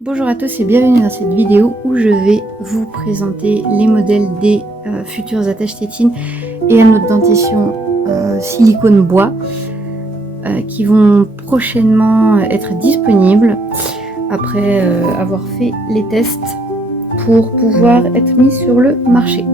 Bonjour à tous et bienvenue dans cette vidéo où je vais vous présenter les modèles des futures attaches tétines et à notre dentition silicone bois qui vont prochainement être disponibles après avoir fait les tests pour pouvoir être mis sur le marché.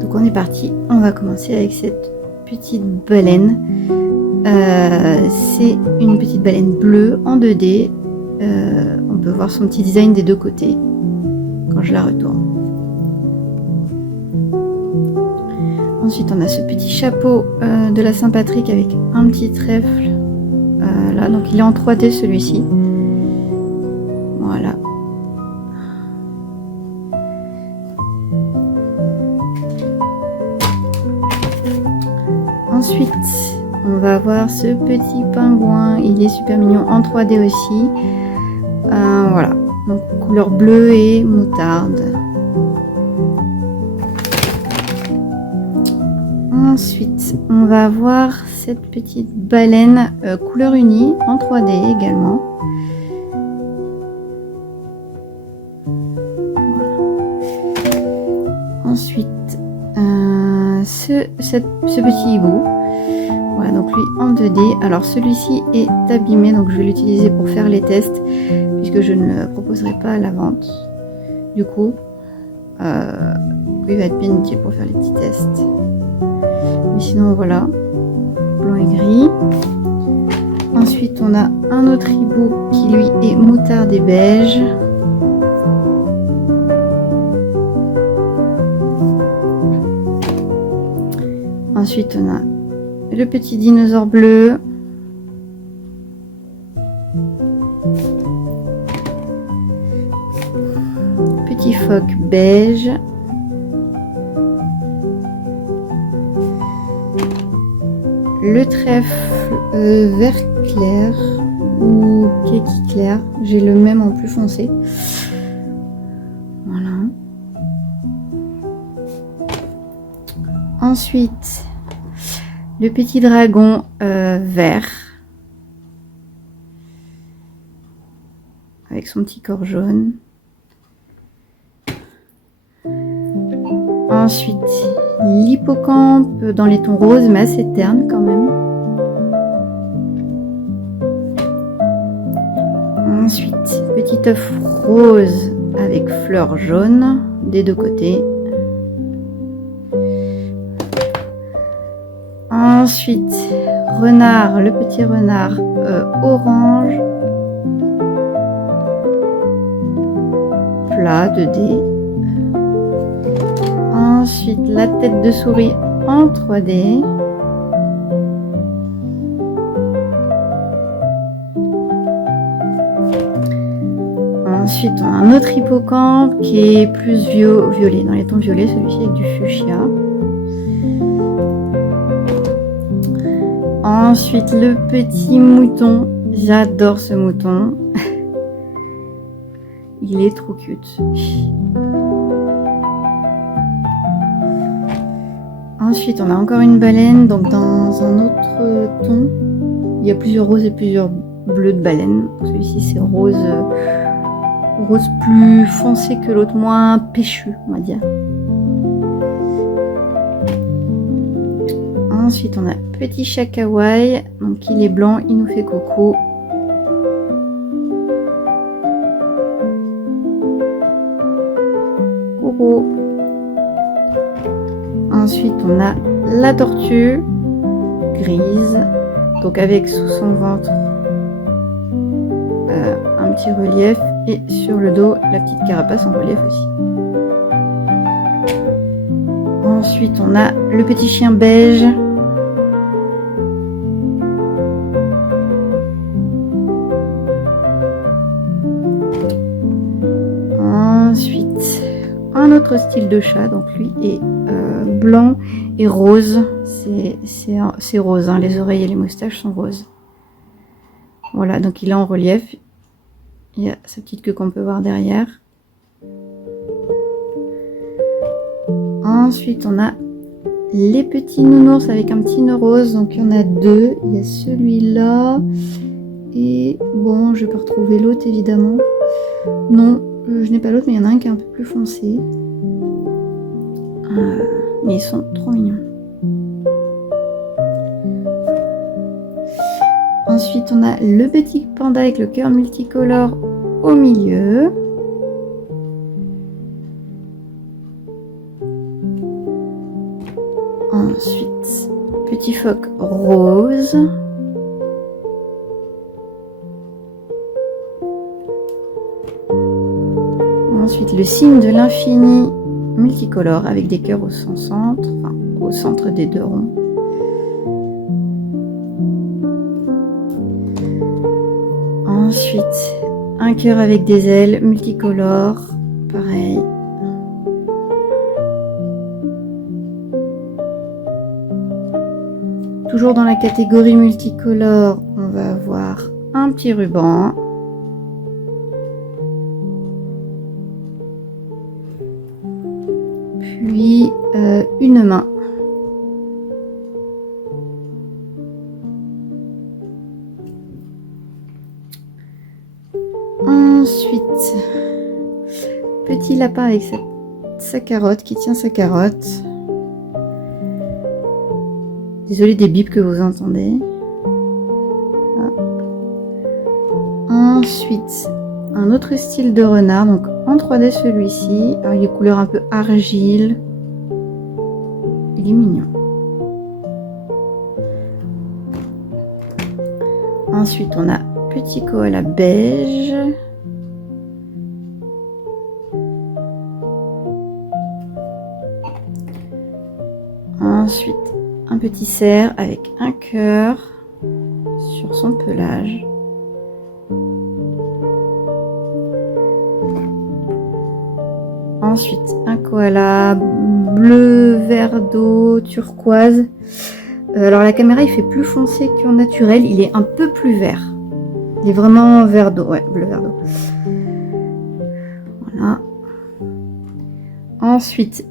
Donc on est parti, on va commencer avec cette petite baleine. C'est une petite baleine bleue en 2D. On peut voir son petit design des deux côtés quand je la retourne. Ensuite on a ce petit chapeau de la Saint-Patrick avec un petit trèfle là, donc il est en 3D celui-ci. Voilà. Ensuite on va avoir ce petit pingouin, il est super mignon en 3D aussi. Voilà, donc couleur bleue et moutarde. Ensuite, on va avoir cette petite baleine couleur unie en 3D également. Voilà. Ensuite, ce petit hibou. Voilà, donc lui en 2D. Alors celui-ci est abîmé, donc je vais l'utiliser pour faire les tests puisque je ne le proposerai pas à la vente. Du coup, lui va être bien utile pour faire les petits tests. Mais sinon voilà, blanc et gris. Ensuite on a un autre hibou qui lui est moutarde et beige. Ensuite on a le petit dinosaure bleu. Petit phoque beige. Le trèfle vert clair ou kaki clair. J'ai le même en plus foncé. Voilà. Ensuite, le petit dragon vert avec son petit corps jaune. Ensuite, l'hippocampe dans les tons roses mais assez terne quand même. Ensuite, petit œuf rose avec fleurs jaunes des deux côtés. Ensuite, renard, le petit renard orange, plat 2D. Ensuite, la tête de souris en 3D. Ensuite, on a un autre hippocampe qui est plus violet, dans les tons violets, celui-ci avec du fuchsia. Ensuite, le petit mouton. J'adore ce mouton. Il est trop cute. Ensuite, on a encore une baleine, donc dans un autre ton. Il y a plusieurs roses et plusieurs bleus de baleine. Celui-ci, c'est rose plus foncé que l'autre, moins péchu, on va dire. Ensuite, on a petit chat kawaii, donc il est blanc, il nous fait coucou. Coucou. Ensuite, on a la tortue grise, donc avec sous son ventre un petit relief et sur le dos la petite carapace en relief aussi. Ensuite, on a le petit chien beige. Ensuite, un autre style de chat, donc lui est blanc et rose. C'est rose, hein, les oreilles et les moustaches sont roses. Voilà, donc il est en relief. Il y a sa petite queue qu'on peut voir derrière. Ensuite, on a les petits nounours avec un petit nœud rose. Donc, il y en a deux. Il y a celui-là. Et bon, je peux retrouver l'autre évidemment. Non, je n'ai pas l'autre, mais il y en a un qui est un peu plus foncé. Mais ils sont trop mignons. Ensuite, on a le petit panda avec le cœur multicolore au milieu. Ensuite, petit phoque rose. Ensuite, le signe de l'infini multicolore avec des cœurs au centre, enfin au centre des deux ronds. Ensuite, un cœur avec des ailes multicolores, pareil. Toujours dans la catégorie multicolore, on va avoir un petit ruban. Puis une main. Ensuite, petit lapin avec sa carotte, qui tient sa carotte. Désolée des bips que vous entendez. Hop. Ensuite, un autre style de renard, donc en 3D celui-ci. Alors il est couleur un peu argile. Il est mignon. Ensuite, on a petit koala beige. Ensuite, un petit cerf avec un cœur sur son pelage. Ensuite, un koala bleu, vert d'eau, turquoise. Alors la caméra, il fait plus foncé qu'en naturel. Il est un peu plus vert. Il est vraiment vert d'eau. Ouais, bleu, vert d'eau. Voilà. Ensuite,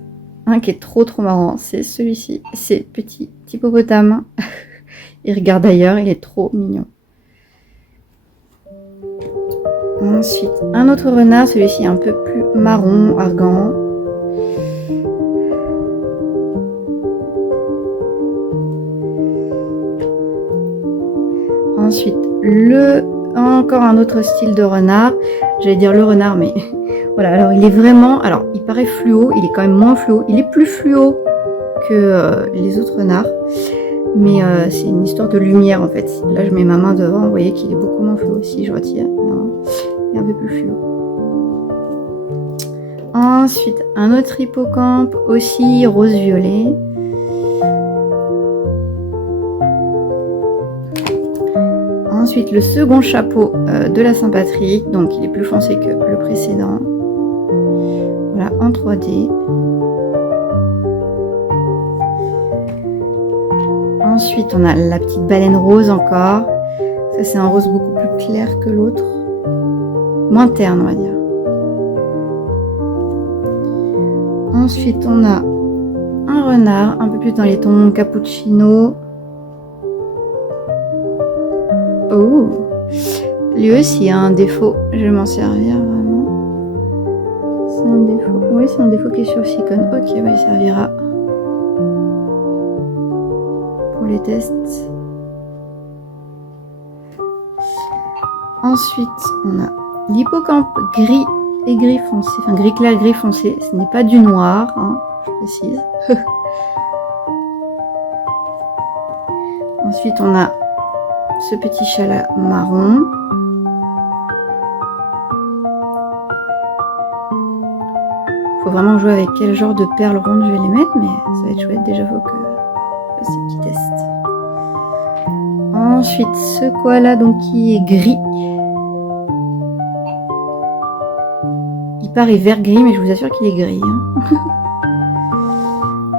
un qui est trop marrant, c'est celui-ci. C'est petit hippopotame. Il regarde ailleurs, il est trop mignon. Ensuite, un autre renard, celui-ci est un peu plus marron, argan. Ensuite, encore un autre style de renard. J'allais dire le renard, mais voilà. Alors, il est vraiment... Alors, il paraît fluo, il est quand même moins fluo. Il est plus fluo que les autres renards. Mais c'est une histoire de lumière, en fait. Là, je mets ma main devant, vous voyez qu'il est beaucoup moins fluo. Si je retire, non, il est un peu plus fluo. Ensuite, un autre hippocampe, aussi rose-violet. Ensuite, le second chapeau de la Saint-Patrick, donc il est plus foncé que le précédent. Voilà, en 3D. Ensuite, on a la petite baleine rose encore. Ça, c'est un rose beaucoup plus clair que l'autre. Moins terne, on va dire. Ensuite, on a un renard, un peu plus dans les tons cappuccino. Oh, lui aussi a un défaut. Je vais m'en servir vraiment. C'est un défaut. Oui, c'est un défaut qui est sur Sicone. Ok, bah il servira pour les tests. Ensuite, on a l'hippocampe gris et gris foncé. Enfin, gris clair, gris foncé. Ce n'est pas du noir, hein, je précise. Ensuite, on a ce petit chat-là marron. Faut vraiment jouer avec quel genre de perles rondes je vais les mettre, mais ça va être chouette. Déjà, faut que je fasse ces petits tests. Ensuite, ce koala donc qui est gris. Il paraît vert gris, mais je vous assure qu'il est gris. Hein.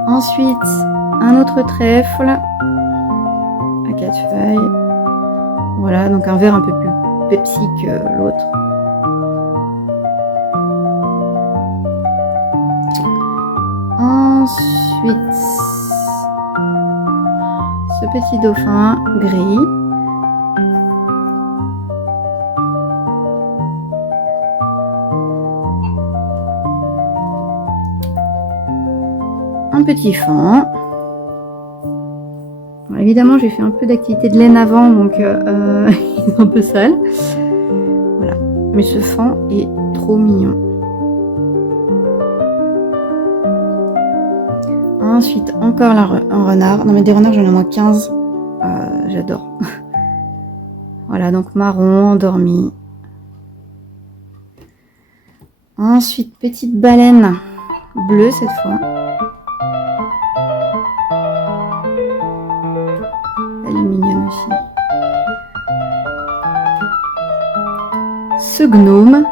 Ensuite, un autre trèfle à 4 feuilles. Voilà, donc un vert un peu plus Pepsi que l'autre. Ensuite, ce petit dauphin gris. un petit fond. Bon, évidemment, j'ai fait un peu d'activité de laine avant, donc il est un peu sale. Voilà. Mais ce fond est trop mignon. Ensuite, encore un renard. Non, mais des renards, j'en ai au moins 15. J'adore. Voilà, donc marron, endormi. Ensuite, petite baleine bleue cette fois. Elle est mignonne aussi. Ce gnome,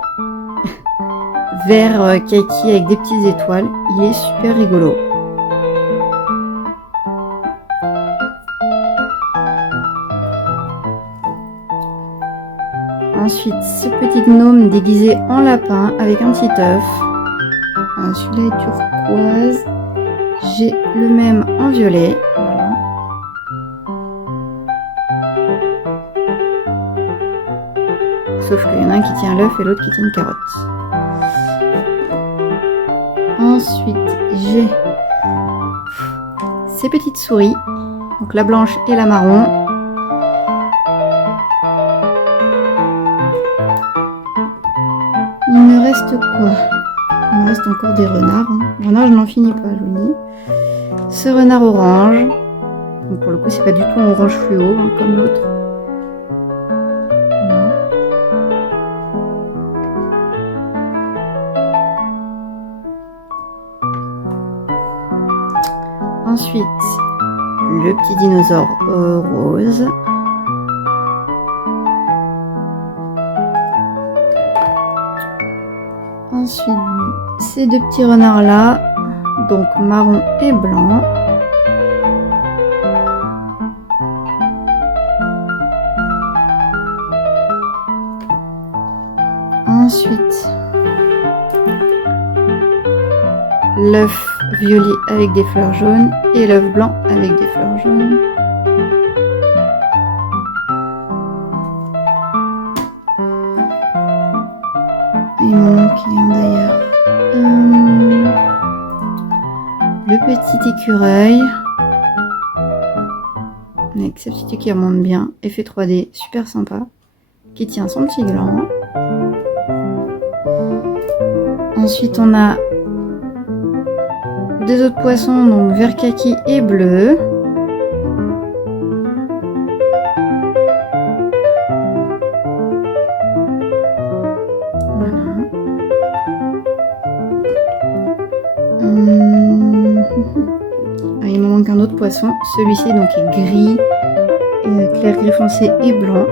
vert kaki avec des petites étoiles, il est super rigolo. Ensuite, ce petit gnome déguisé en lapin avec un petit œuf. Celui-là est turquoise. J'ai le même en violet. Voilà. Sauf qu'il y en a un qui tient l'œuf et l'autre qui tient une carotte. Ensuite, j'ai ces petites souris. Donc la blanche et la marron. Il me reste quoi? Il me reste encore des renards. Les renards, je n'en finis pas, je vous dis. Ce renard orange. Donc pour le coup, c'est pas du tout un orange fluo comme l'autre. Ensuite, le petit dinosaure rose. Ensuite, ces deux petits renards là, donc marron et blanc. Ensuite, l'œuf violet avec des fleurs jaunes et l'œuf blanc avec des fleurs jaunes. Il m'en manque un d'ailleurs. Le petit écureuil. Avec ce petit qui remonte bien. Effet 3D, super sympa. Qui tient son petit gland. Ensuite, on a deux autres poissons, donc vert kaki et bleu. Voilà. Il me manque un autre poisson. Celui-ci donc est gris, clair gris foncé et blanc.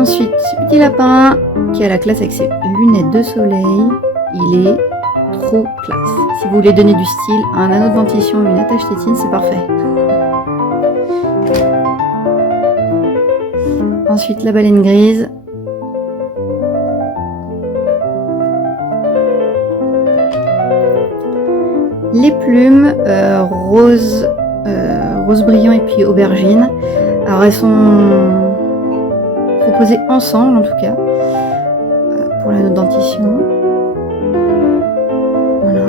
Ensuite, ce petit lapin qui a la classe avec ses lunettes de soleil. Il est trop classe. Si vous voulez donner du style à un anneau de dentition ou une attache tétine, c'est parfait. Ensuite, la baleine grise. Les plumes rose brillant et puis aubergine. Alors elles sont proposées ensemble en tout cas pour l'anneau de dentition. Voilà.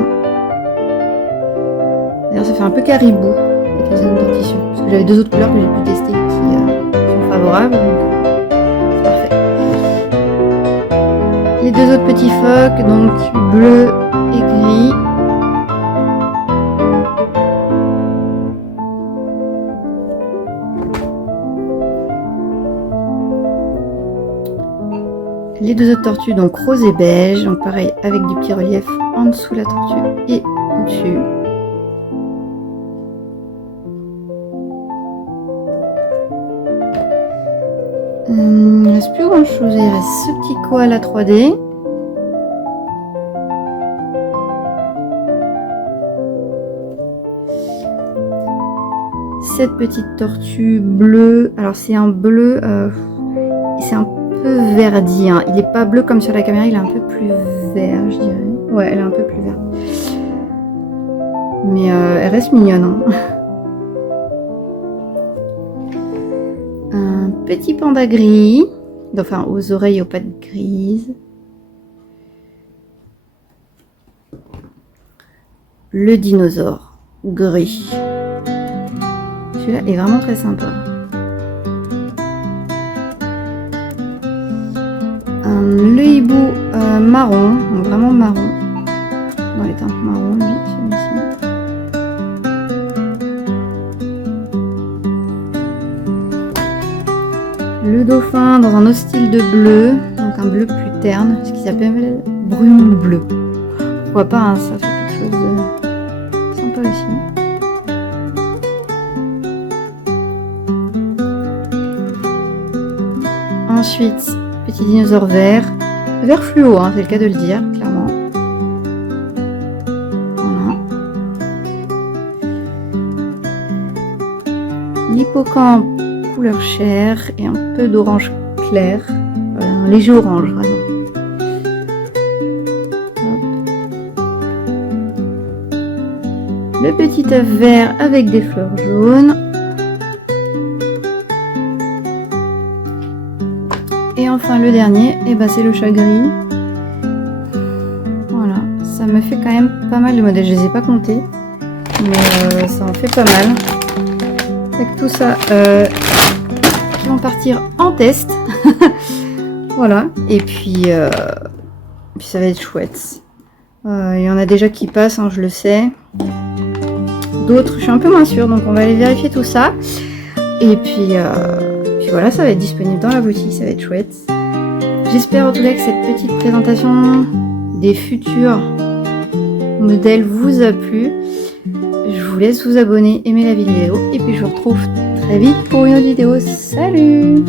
D'ailleurs ça fait un peu caribou avec les anneaux de dentition parce que j'avais deux autres couleurs que j'ai pu tester qui sont favorables. Donc c'est parfait. Les deux autres petits phoques donc bleu et gris. Les deux autres tortues, donc rose et beige, donc pareil avec du petit relief en dessous la tortue et au-dessus. Il ne reste plus grand chose, il reste ce petit koala 3D. Cette petite tortue bleue, alors c'est un bleu, c'est un verdi, hein. Il est pas bleu comme sur la caméra, il est un peu plus vert, je dirais. Ouais, elle est un peu plus verte. Mais elle reste mignonne. Hein. Un petit panda gris, enfin aux oreilles aux pattes grises. le dinosaure gris. Celui-là est vraiment très sympa. Le hibou marron, donc vraiment marron, dans les teintes marron, lui, celui-ci. Le dauphin dans un autre style de bleu, donc un bleu plus terne, ce qui s'appelle brume bleu. Pourquoi pas, hein, ça fait quelque chose de sympa aussi. Ensuite, petit dinosaure vert fluo, hein, c'est le cas de le dire, clairement. Voilà. L'hippocampe couleur chair et un peu d'orange clair, un léger orange vraiment. Le petit œuf vert avec des fleurs jaunes. Et enfin le dernier, et ben c'est le chat gris. Voilà, ça me fait quand même pas mal de modèles, je les ai pas comptés, mais ça en fait pas mal. Avec tout ça, qui vont partir en test. Voilà, et puis ça va être chouette. Il y en a déjà qui passent, hein, je le sais. D'autres, je suis un peu moins sûre, donc on va aller vérifier tout ça. Et puis voilà, ça va être disponible dans la boutique, ça va être chouette. J'espère en tout cas que cette petite présentation des futurs modèles vous a plu. Je vous laisse vous abonner, aimer la vidéo, et puis je vous retrouve très vite pour une autre vidéo. Salut!